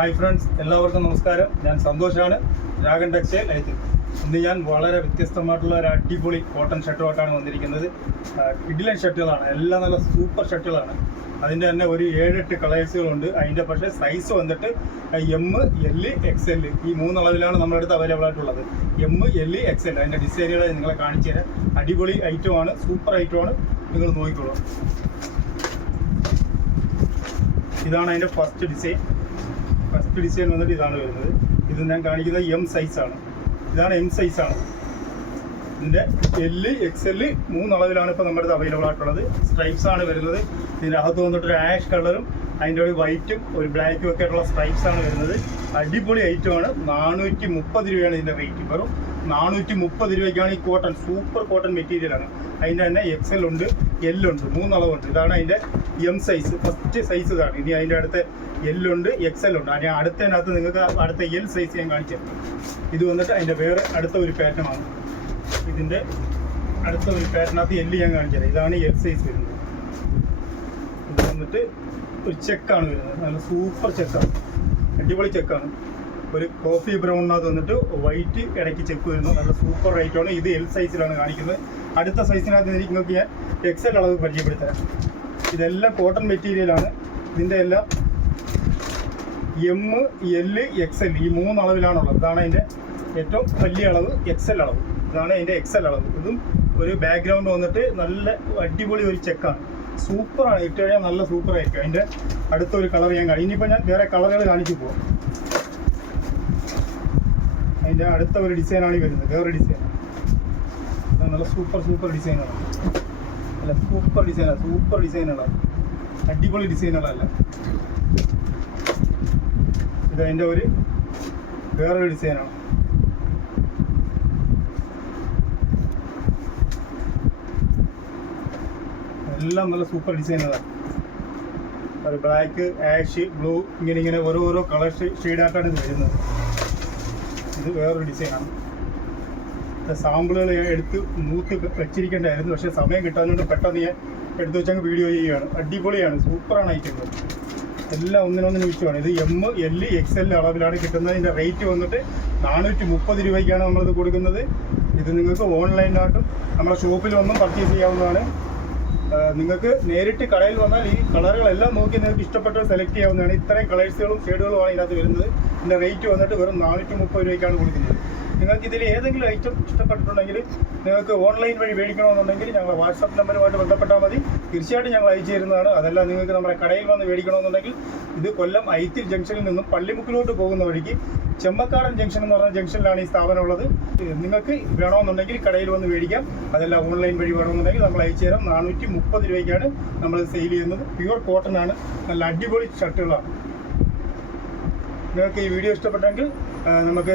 Hi friends, എല്ലാവർക്കും നമസ്കാരം. ഞാൻ സന്തോഷാണ്, ഡ്രാഗൺ ടെക്സ്റ്റൈൽ ലൈറ്റ്. ഇന്ന് ഞാൻ വളരെ വ്യത്യസ്തമായിട്ടുള്ള ഒരു അടിപൊളി കോട്ടൺ ഷർട്ടുമായിട്ടാണ് വന്നിരിക്കുന്നത്. കിഡിലൻ ഷർട്ടുകളാണ്, എല്ലാം നല്ല സൂപ്പർ ഷർട്ടുകളാണ്. അതിൻ്റെ തന്നെ ഒരു 7-8 കളേഴ്സുകളുണ്ട്. അതിൻ്റെ പക്ഷേ സൈസ് വന്നിട്ട് എം, എൽ, XL ഈ 3 അളവിലാണ് നമ്മുടെ അടുത്ത് അവൈലബിൾ ആയിട്ടുള്ളത്. എം, എൽ, XL അതിൻ്റെ ഡിസൈനുകൾ നിങ്ങളെ കാണിച്ചു തരാം. അടിപൊളി ഐറ്റമാണ്, സൂപ്പർ ഐറ്റമാണ്. നിങ്ങൾ നോക്കിക്കോളൂ. ഇതാണ് അതിൻ്റെ ഫസ്റ്റ് ഡിസൈൻ വന്നിട്ട് ഇതാണ് വരുന്നത്. ഇത് ഞാൻ കാണിക്കുന്നത് എം സൈസാണ്. ഇതാണ് എം സൈസാണ്. ഇതിൻ്റെ എൽ, XL 3 അളവിലാണ് ഇപ്പോൾ നമ്മുടെ അവൈലബിൾ ആയിട്ടുള്ളത്. സ്ട്രൈപ്സ് ആണ് വരുന്നത്. ഇതിൻ്റെ അകത്ത് വന്നിട്ടൊരു ആഷ് കളറും അതിൻ്റെ ഒരു വൈറ്റും ഒരു ബ്ലാക്കും ഒക്കെ ആയിട്ടുള്ള സ്ട്രൈപ്സ് ആണ് വരുന്നത്. അടിപൊളി ഐറ്റമാണ്. 430 രൂപയാണ് ഇതിൻ്റെ റേറ്റ്. വെറും 430 രൂപയ്ക്കാണ് ഈ കോട്ടൺ, സൂപ്പർ കോട്ടൺ മെറ്റീരിയലാണ്. അതിൻ്റെ തന്നെ XL ഉണ്ട്, L ഉണ്ട്, 3 അളവുണ്ട്. ഇതാണ് അതിൻ്റെ എം സൈസ്, ഫസ്റ്റ് സൈസ് ഇതാണ്. ഇനി അതിൻ്റെ അടുത്ത് L ഉണ്ട്, XL ഉണ്ട്. ഞാൻ അടുത്തതിനകത്ത് നിങ്ങൾക്ക് അടുത്ത L സൈസ് ഞാൻ കാണിച്ചു തരാം. ഇത് വന്നിട്ട് അതിൻ്റെ വേറെ അടുത്ത ഒരു പാറ്റേൺ ആണ്. ഇതിൻ്റെ അടുത്ത ഒരു പാറ്റേണിനകത്ത് L ഞാൻ കാണിച്ചു തരാം. ഇതാണ് L സൈസ് വരുന്നത്. ഇത് വന്നിട്ട് ഒരു ചെക്കാണ് വരുന്നത്. നല്ല സൂപ്പർ ചെക്കാണ്, അടിപൊളി ചെക്കാണ്. ഒരു കോഫി ബ്രൗണിനകത്ത് വന്നിട്ട് വൈറ്റ് ഇടയ്ക്ക് ചെക്ക് വരുന്നു. നല്ല സൂപ്പർ റേറ്റാണ്. ഇത് L സൈസിലാണ് കാണിക്കുന്നത്. അടുത്ത സൈസിനകത്ത് നിങ്ങൾക്ക് ഞാൻ XL അളവ് പരിചയപ്പെടുത്തരാം. ഇതെല്ലാം കോട്ടൺ മെറ്റീരിയലാണ്. ഇതിൻ്റെ എല്ലാം എം, എൽ, XL ഈ 3 അളവിലാണുള്ളത്. ഇതാണ് അതിൻ്റെ ഏറ്റവും വലിയ അളവ്, XL അളവ്. ഇതാണ് അതിൻ്റെ XL അളവ്. ഇതും ഒരു ബാക്ക്ഗ്രൗണ്ട് വന്നിട്ട് നല്ല അടിപൊളി ഒരു ചെക്കാണ്. സൂപ്പറാണ്, ഇട്ട് കഴിഞ്ഞാൽ നല്ല സൂപ്പർ ആയിരിക്കും. അതിൻ്റെ അടുത്തൊരു കളർ ഞാൻ കാണിക്കും. ഇനിയിപ്പോൾ ഞാൻ വേറെ കളറുകൾ കാണിച്ചു പോകാം. അതിൻ്റെ അടുത്ത ഒരു ഡിസൈനാണ് ഈ വരുന്നത്, വേറെ ഡിസൈൻ. നല്ല സൂപ്പർ ഡിസൈനാണ്. അല്ല സൂപ്പർ ഡിസൈനുകളാണ്, അടിപൊളി ഡിസൈനുകളല്ല. ഇത് അതിൻ്റെ ഒരു വേറൊരു ഡിസൈനാണ്. എല്ലാം നല്ല സൂപ്പർ ഡിസൈനുകളാണ്. അത് ബ്ലാക്ക്, ആഷ്, ബ്ലൂ ഇങ്ങനെ ഓരോ കളർ ഷെയ്ഡായിട്ടാണ് ഇത് വരുന്നത്. ഇത് വേറൊരു ഡിസൈനാണ്. സാമ്പിളുകൾ എടുത്ത് നൂത്ത് വെച്ചിരിക്കേണ്ടായിരുന്നു, പക്ഷേ സമയം കിട്ടാത്തതുകൊണ്ട് പെട്ടെന്ന് ഞാൻ എടുത്തു വെച്ചങ്ങ് വീഡിയോ ചെയ്യുകയാണ്. അടിപൊളിയാണ്, സൂപ്പറാണ് ഐറ്റം. എല്ലാം ഒന്നിനൊന്നിന് വിഷയമാണ്. ഇത് എം, എൽ, XL അളവിലാണ് കിട്ടുന്നത്. ഇതിൻ്റെ റേറ്റ് വന്നിട്ട് 430 രൂപയ്ക്കാണ് നമ്മളിത് കൊടുക്കുന്നത്. ഇത് നിങ്ങൾക്ക് ഓൺലൈനായിട്ടും നമ്മുടെ ഷോപ്പിൽ വന്നും പർച്ചേസ് ചെയ്യാവുന്നതാണ്. നിങ്ങൾക്ക് നേരിട്ട് കടയിൽ വന്നാൽ ഈ കളറുകളെല്ലാം നോക്കി നിങ്ങൾക്ക് ഇഷ്ടപ്പെട്ടത് സെലക്ട് ചെയ്യാവുന്നതാണ്. ഇത്രയും കളേഴ്സുകളും ഷെയ്ഡുകളുമാണ് ഇതിനകത്ത് വരുന്നത്. ഇതിൻ്റെ റേറ്റ് വന്നിട്ട് വെറും 430 രൂപയ്ക്കാണ് കൊടുക്കുന്നത്. നിങ്ങൾക്ക് ഇതിൽ ഏതെങ്കിലും ഐറ്റം ഇഷ്ടപ്പെട്ടിട്ടുണ്ടെങ്കിൽ നിങ്ങൾക്ക് ഓൺലൈൻ വഴി മേടിക്കണമെന്നുണ്ടെങ്കിൽ ഞങ്ങൾ വാട്സാപ്പ് നമ്പറുമായിട്ട് ബന്ധപ്പെട്ടാൽ മതി. തീർച്ചയായിട്ടും ഞങ്ങൾ അയച്ചു തരുന്നതാണ്. അതല്ല നിങ്ങൾക്ക് നമ്മുടെ കടയിൽ വന്ന് മേടിക്കണമെന്നുണ്ടെങ്കിൽ ഇത് കൊല്ലം ഐത്തിൽ ജംഗ്ഷനിൽ നിന്നും പള്ളിമുക്കിലോട്ട് പോകുന്ന വഴിക്ക് ചെമ്മക്കാടൻ ജംഗ്ഷൻ എന്ന് പറഞ്ഞ ജംഗ്ഷനിലാണ് ഈ സ്ഥാപനം ഉള്ളത്. നിങ്ങൾക്ക് വേണമെന്നുണ്ടെങ്കിൽ കടയിൽ വന്ന് മേടിക്കാം. അതല്ല ഓൺലൈൻ വഴി വേണമെന്നുണ്ടെങ്കിൽ നമ്മൾ അയച്ചു തരാം. 430 രൂപയ്ക്കാണ് നമ്മൾ സെയിൽ ചെയ്യുന്നത്. പ്യുവർ കോട്ടൺ ആണ്, നല്ല അടിപൊളി ഷർട്ടുകളാണ്. നിങ്ങൾക്ക് ഈ വീഡിയോ ഇഷ്ടപ്പെട്ടെങ്കിൽ നമുക്ക്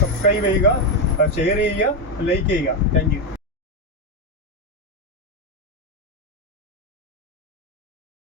സബ്സ്ക്രൈബ് ചെയ്യുക, ഷെയർ ചെയ്യുക, ലൈക്ക് ചെയ്യുക. Thank you.